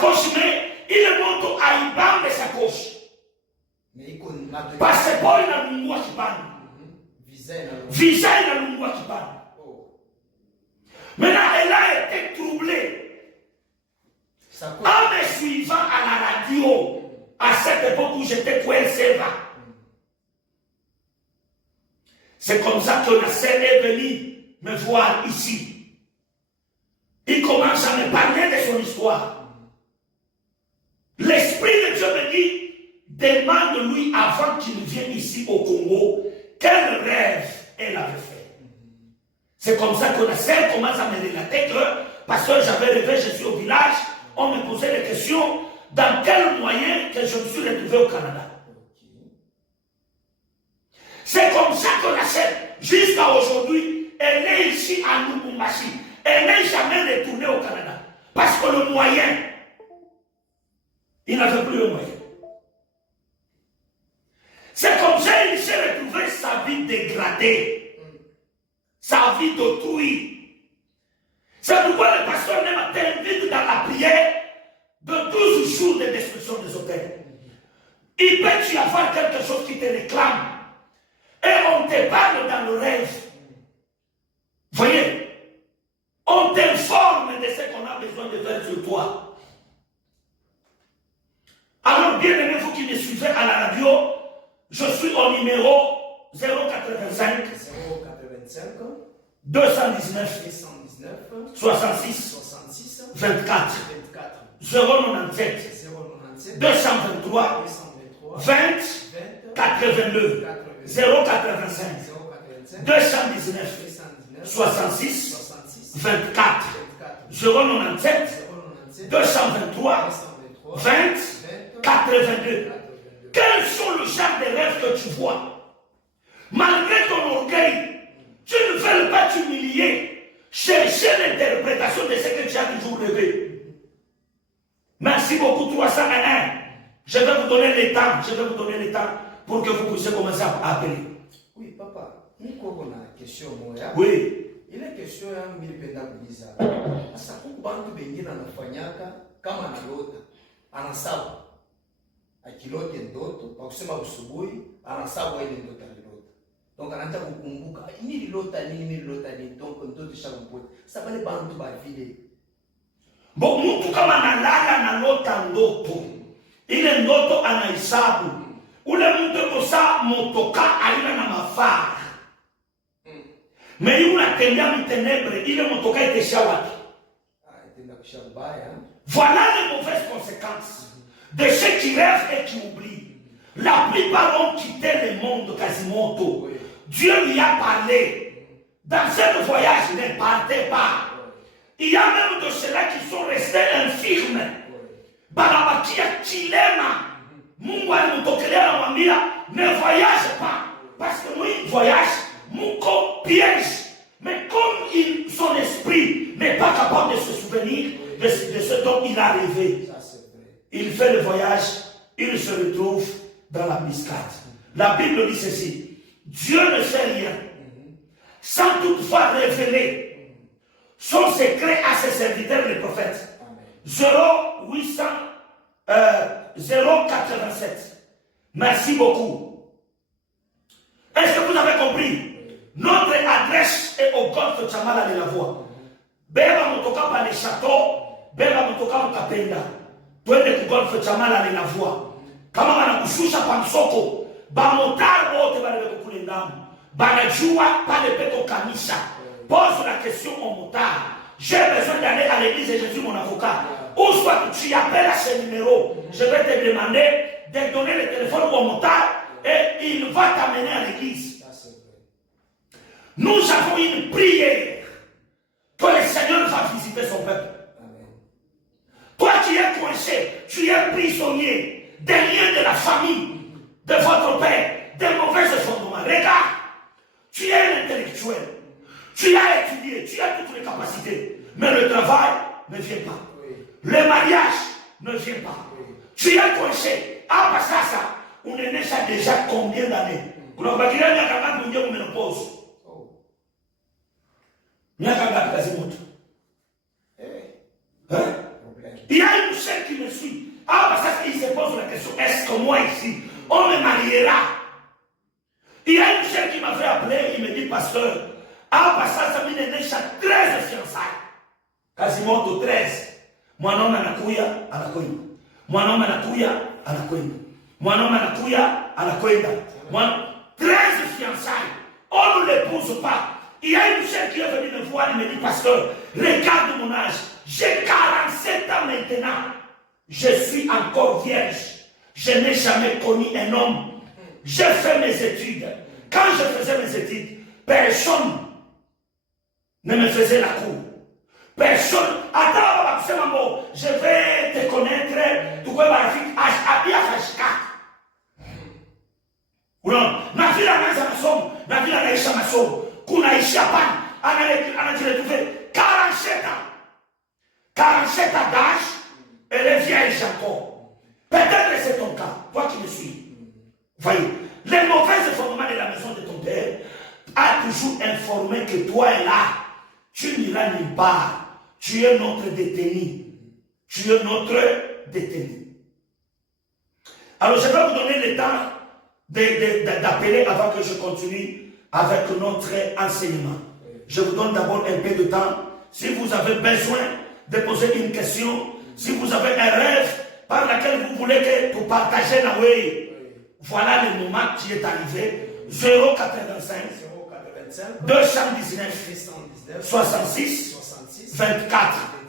sacoche, mais il est monté à Ibam de sacoche. Parce que Paul n'a lungua qui parle. Visa n'a lungua qui parle. Maintenant, elle a été troublée. En me suivant à la radio, à cette époque où j'étais pour elle, c'est comme ça que la sœur est venue me voir ici. Il commence à me parler de son histoire. L'Esprit de Dieu me dit, demande-lui avant qu'il vienne ici au Congo, quel rêve elle avait fait. C'est comme ça que la sœur commence à me relater que, parce que j'avais rêvé, je suis au village, on me posait des questions, dans quel moyen que je me suis retrouvé au Canada. C'est comme ça que la sœur, jusqu'à aujourd'hui, elle est ici à Lubumbashi. Elle n'est jamais retournée au Canada. Parce que le moyen, il n'avait plus le moyen. C'est comme ça qu'il s'est retrouvé sa vie dégradée. Sa vie d'autrui. C'est pourquoi le pasteur t'invite dans la prière de 12 jours de destruction des hôtels. Il peut y avoir quelque chose qui te réclame. Et on te parle dans le rêve. Voyez, on t'informe de ce qu'on a besoin de faire sur toi. Alors, bien aimé, vous qui me suivez à la radio, je suis au numéro 085 219 66 24 097 223 20 82 085 219 66 24 097 223 20 82. Quels sont le genre de rêves que tu vois? Malgré ton orgueil, tu ne veux pas t'humilier. Chercher l'interprétation de ce que tu as toujours rêvé. Merci beaucoup, 301. Je vais vous donner le temps. Je vais vous donner le temps pour que vous puissiez commencer à appeler. Oui, papa. Nous avons une question. Oui. Il est question ya milipenda kuuliza. Sasa huku bantu bengine anafanyaka kama analota. Anasabu. Akilote ndoto, kwa kusema usubuhi, anasabu ile ndoto alilota. Donc anaanza kukumbuka, nililota nini, donc ndoto ishakumbuka. Sasa pale bantu ba vile. Bo mtu kama analala analota ndoto. Ile ndoto anahesabu. Ule mtu kosa motoka aina na mafaa. Mais il a tenu à ténèbres, il est mon toka et voilà les mauvaises conséquences de ceux qui rêvent et qui oublient. La plupart ont quitté le monde quasiment tôt. Dieu lui a parlé. Dans ce voyage, ne partez pas. Il y a même de ceux-là qui sont restés infirmes. Barabakia Chilema. Mungu alimtokelea anamwambia ne voyage pas. Parce que lui, voyage. Mouko piège. Mais comme son esprit n'est pas capable de se souvenir de ce dont il a rêvé, il fait le voyage, il se retrouve dans la biscate. La Bible dit ceci: Dieu ne fait rien sans toutefois révéler son secret à ses serviteurs les prophètes. 087. Merci beaucoup. Est-ce que vous avez compris? Notre adresse est au golfe Chamala de la Voie. Beba motoka pa le château, beba motoka mkapenda. Twende ku golfe Chamala de la Voie. Kama wanakushusha pa msoko, ba motar wote bale kule ndani. Banajua pale peko kanisa. Pose la question au motard. J'ai besoin d'aller à l'église de Jésus mon avocat. Ou soit tu appelles à ce numéro, je vais te demander de donner le téléphone au motard et il va t'amener à l'église. Nous avons une prière que le Seigneur va visiter son peuple. Amen. Toi qui es coincé, tu es prisonnier des liens de la famille, de votre père, des mauvaises fondements. Regarde, tu es un intellectuel, tu as étudié, tu as toutes les capacités, mais le travail ne vient pas. Oui. Le mariage ne vient pas. Oui. Tu es coincé. Ah, bah ça, on est né ça déjà combien d'années? On a pas dit qu'on a ménopause. Il y a une chaîne qui me suit. Ah, parce qu'il se pose la question, est-ce que moi ici, on me mariera? Il y a une chaîne qui m'a fait appeler, il me dit, pasteur, ah, parce que ça m'a donné 13 fiançailles. Quasiment 13. Mwanaume anakuya, anakwenda. Mwanaume anakuya, anakwenda. Mwanaume anakuya, anakwenda. 13 fiançailles. On ne l'épouse pas. Il y a une chaîne qui est venue me voir, il me dit, pasteur, regarde mon âge. J'ai 47 ans maintenant. Je suis encore vierge. Je n'ai jamais connu un homme. J'ai fait mes études. Quand je faisais mes études, personne ne me faisait la cour. Personne. Attends, je vais te connaître. Tu peux m'arriver à Fashika. Non, na vile anaanza masomo, na vile anaisha masomo. Kunaisha hapa, anajiretrouver 47 ans. 47 ans d'âge, elle est vieille encore. Peut-être que c'est ton cas, toi qui me suis. Voyez, les mauvais fondements de la maison de ton père a toujours informé que toi es là. Tu n'iras nulle part. Tu es notre détenu. Tu es notre détenu. Alors, je vais vous donner le temps d'appeler avant que je continue avec notre enseignement. Je vous donne d'abord un peu de temps. Si vous avez besoin de poser une question, si vous avez un rêve par lequel vous voulez que vous partagez la way, voilà le moment qui est arrivé. 085 219 66 24